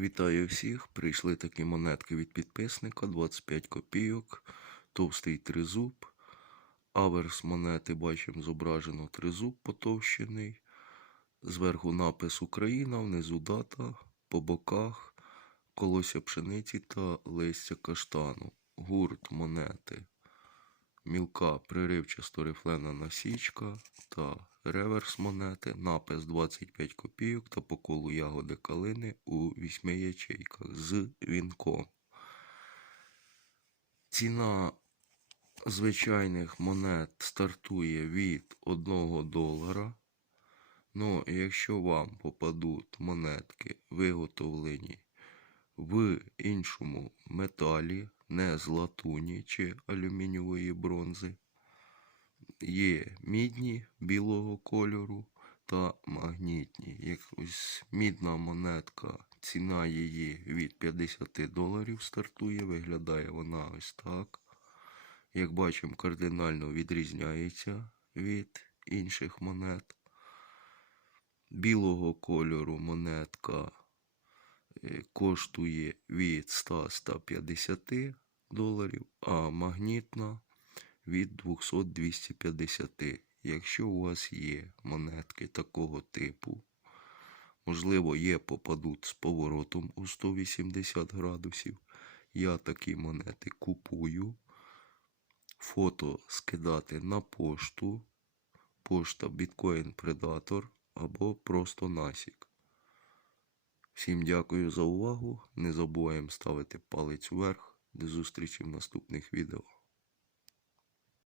Вітаю всіх! Прийшли такі монетки від підписника 25 копійок, товстий тризуб. Аверс монети бачимо зображено тризуб потовщений. Зверху напис Україна, внизу дата, по боках колося пшениці та листя каштану. Гурт монети. Мілка приривчасто рифлена насічка та реверс монети, напис 25 копійок та по колу ягоди калини у 8 ячейках з вінком. Ціна звичайних монет стартує від 1 долара. Ну, якщо вам попадуть монетки, виготовлені в іншому металі, не з латуні чи алюмінієвої бронзи, є мідні білого кольору та магнітні. Якось мідна монетка, ціна її від 50 доларів стартує, виглядає вона ось так. Як бачимо, кардинально відрізняється від інших монет. Білого кольору монетка е, коштує від 100-150 доларів, а магнітна від 200-250. Якщо у вас є монетки такого типу, можливо, є попадуть з поворотом у 180 градусів. Я такі монети купую. Фото скидати на пошту, пошта Bitcoin Predator або просто Насік. Всім дякую за увагу. Не забуваємо ставити палець вверх. До зустрічі в наступних відео.